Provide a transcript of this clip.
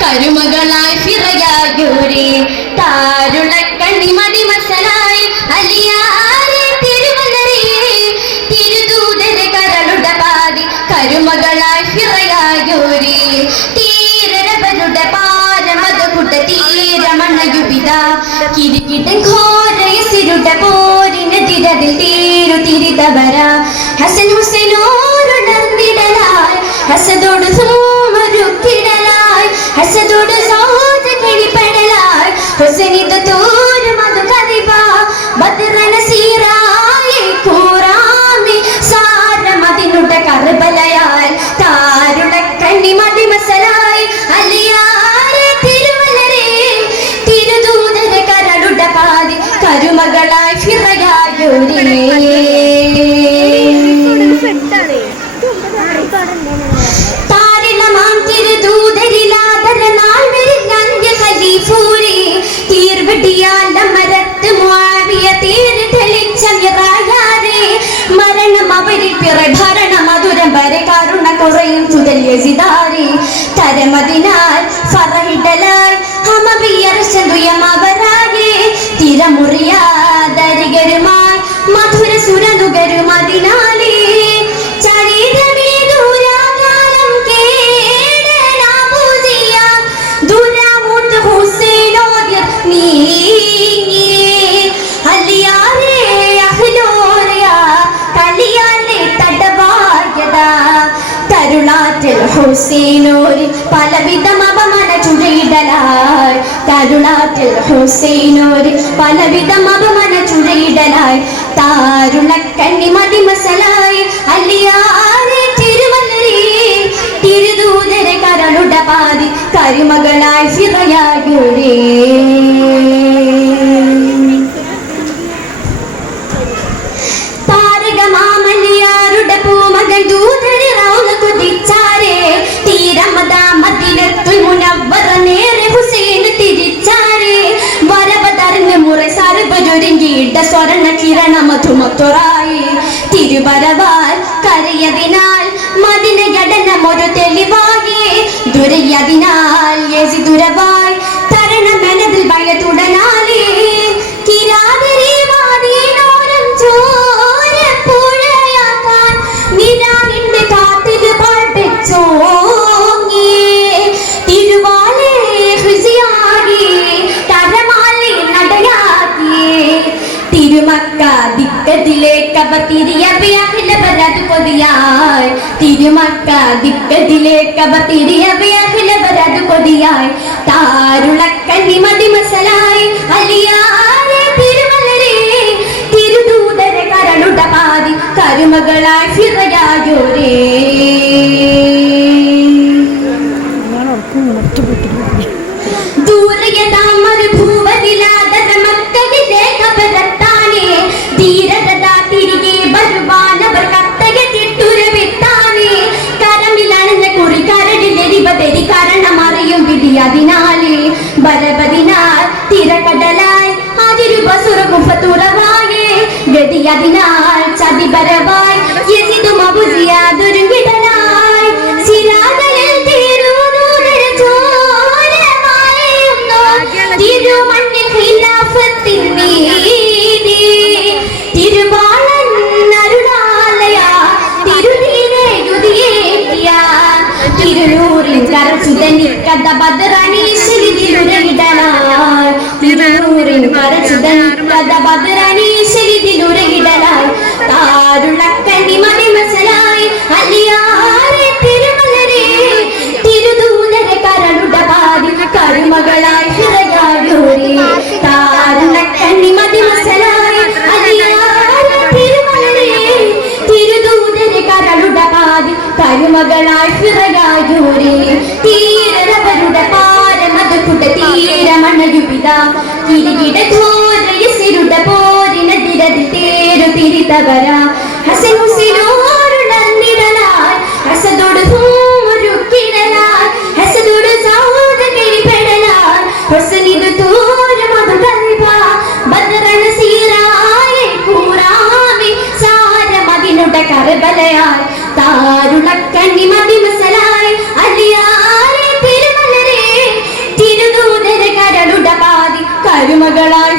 കരുമകളായി ഫിറയായൂരെ താരുളക്കണ്ണി മതി മസലായി അലിയാരെ തിരുവല്ലരേ തിരുദൂതര കരളുടെ പാതി കരുമകളായി ഫിറയായൂരെ തീരരവരുടെ പാരമത കുട്ട തീരമണയുപിത കിരികിടൻ ഘോരയസിരുടെ പോരിന് ഹസദോട് സൂമരുക്കിടലായി ഹസദോട് സോത കിഴിപ്പെടലായി. ഹുസനിത തോരും അത് കതിബ ബദ്രന സീറായി കൂറാമി. സാരമതിനുട കറുബലയാൽ താരുട കണ്ണി മതി മസലായി. അലിയാരെ തിരുമലരെ. തിരുദൂതര കരളുട പാതി. കരുമകളായി ഫിറയായൂരേ വരെ കരുണ കുറയും ചുതൽ യസിദാരി തരമതിനാൽ ഫറഹിടലായി ഹമവിയർശതുയമവരാകെ തിരമുറിയാതരികരുമായി തരുളാറ്റൽ ഹുസൈനോരി പലവിധം അപമാന ചുഴയിടലായി. തരുളാറ്റൽ ഹുസൈനോരി പലവിധം അപമാന ചുഴയിടലായി. താരുണക്കണ്ണി മതിമസലായി. മതി മസലായി അല്ലിയാരെ തിരുവല്ലരി തിരുദൂതര കരളുട പാതി കരുമകളായി ഫിറയായൂരേ মতরা തിരുമക്ക ദിക്കതിലേക്ക് അവ തിരിയവയഹിലവരത് കൊതിയായി. തിരുമക്ക ദിക്കതിലേക്ക് അവ തിരിയവയഹിലവരത് കൊതിയായി. താരുളക്കണ്ണി മതി മസലായി. അലിയാരെ തിരുമലരേ തിരുദൂതര കരളുട പാതി കരുമകളായി ഫിറയായോരേ കരണമറിയും വിധി അതിനാലേ ബലപതിനാൽ തിരക്കടലായി അതിരുപസുറകുഫത്തുറവായേ ഗതി അതിനാൽ കഥ തിരുനൂറിൽ കരച്ചുതനി കഥ ബദ്രണീശ്വരി തിരുരയിടലായി താരുളക്കണ്ണി മതി മസലായി അലിയാരെ തിരുമലരേ. തിരുദൂതര കരളുട പാതി കരുമകളായി ഹിറയായൂരേ താരുളക്കണ്ണി മതി മസലായി അലിയാരെ തിരുമലരേ. തിരുദൂതര കരളുട പാതി കരുമകളായി ഫിറയായൂരേ തീരമണയുപിത കിരികിട ഘോരയസിരുടെ പോരിന തിരതി തേരു തിരിതവര. ഹസൻ ഹുസൈനോരുണർന്നിടലാൽ കരളുട